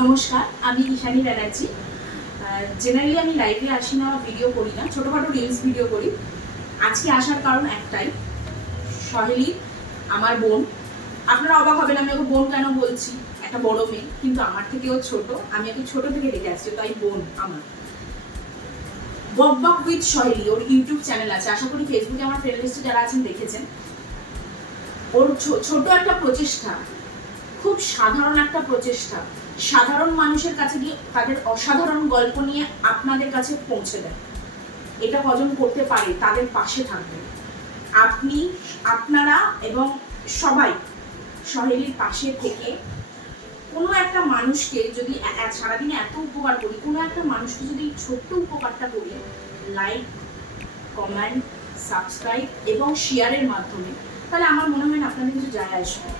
নমস্কার, আমি ঈশানী ব্যানার্জি। জেনারেলি আমি লাইভে আসি না, ভিডিও করি না, ছোটোখাটো রিলস ভিডিও করি। আজকে আসার কারণ একটাই, সহেলি আমার বোন। আপনারা অবাক হবেন আমি ওকে বোন কেন বলছি, একটা বড় মেয়ে কিন্তু আমার থেকেও ছোট। আমি ওকে ছোট থেকে দেখে আসছি, তাই বোন আমার। বক বক with Saheli or YouTube channel আছে, আশা করি ফেসবুকে আমার ফ্রেন্ড লিস্টে যারা আছেন দেখেছেন। ওর ছোট একটা প্রচেষ্টা, খুব সাধারণ একটা প্রচেষ্টা, সাধারণ মানুষের কাছে গিয়ে তাদের অসাধারণ গল্প নিয়ে আপনাদের কাছে পৌঁছে দেয়। এটা কজন করতে পারে তাদের পাশে থাকবে আপনি, আপনারা এবং সবাই সহেলির পাশে থেকে কোনো একটা মানুষকে যদি সারাদিনে এত উপকার করি, কোনো একটা মানুষকে যদি ছোট্ট উপকারটা করি, লাইক, কমেন্ট, সাবস্ক্রাইব এবং শেয়ারের মাধ্যমে, তাহলে আমার মনে হয় না আপনাদের কিছু যায় আসবে।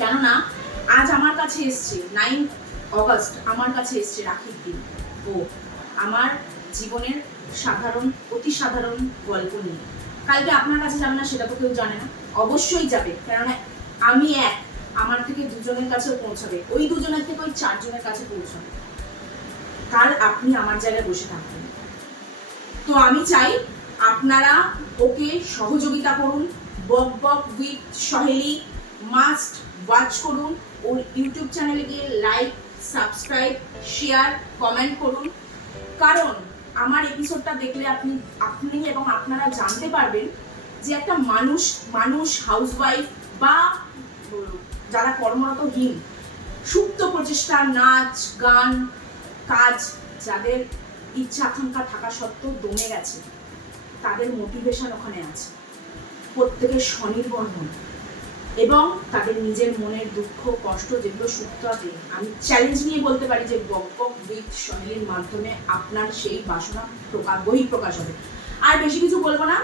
কেননা আজ আমার কাছে এসছে 9 অগস্ট, আমার কাছে এসছে রাখির দিন। ও আমার জীবনের সাধারণ, অতি সাধারণ গল্প নিয়ে কালকে আপনার কাছে যাবে না সেটা তো কেউ জানে না, অবশ্যই যাবে। কেননা আমি আমার থেকে দুজনের কাছেও পৌঁছাবে, ওই দুজনের থেকে ওই 4 জনের কাছে পৌঁছাবে। কাল আপনি আমার জায়গায় বসে থাকবেন। তো আমি চাই আপনারা ওকে সহযোগিতা করুন। বক বক উইথ সহেলি মাস্ট ওয়াচ করুন। ওর ইউটিউব চ্যানেলে গিয়ে লাইক, সাবস্ক্রাইব, শেয়ার, কমেন্ট করুন। কারণ আমার এপিসোডটা দেখলে আপনি এবং আপনারা জানতে পারবেন যে একটা মানুষ হাউসওয়াইফ বা যারা কর্মরতহীন, সুপ্ত প্রচেষ্টা, নাচ, গান, কাজ, যাদের ইচ্ছা আকাঙ্ক্ষা থাকা সত্ত্বেও দমে গেছে, তাদের মোটিভেশন ওখানে আছে। প্রত্যেকের স্বনির্ভর হন এবং তাদের নিজের মনের দুঃখ কষ্ট যেগুলো সুপ্ত আছে, আমি চ্যালেঞ্জ নিয়ে বলতে পারি যে বক বক উইথ সহেলির মাধ্যমে আপনার সেই বাসনা বহিঃপ্রকাশ হবে। আর বেশি কিছু বলবো না।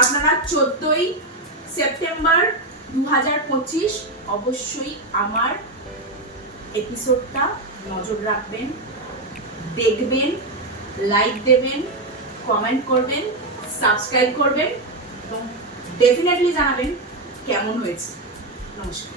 আপনারা 14ই সেপ্টেম্বর 2025 অবশ্যই আমার এপিসোডটা নজর রাখবেন, দেখবেন, লাইক দেবেন, কমেন্ট করবেন, সাবস্ক্রাইব করবেন এবং ডেফিনেটলি জানাবেন কেমন হয়েছে। নমস্কার।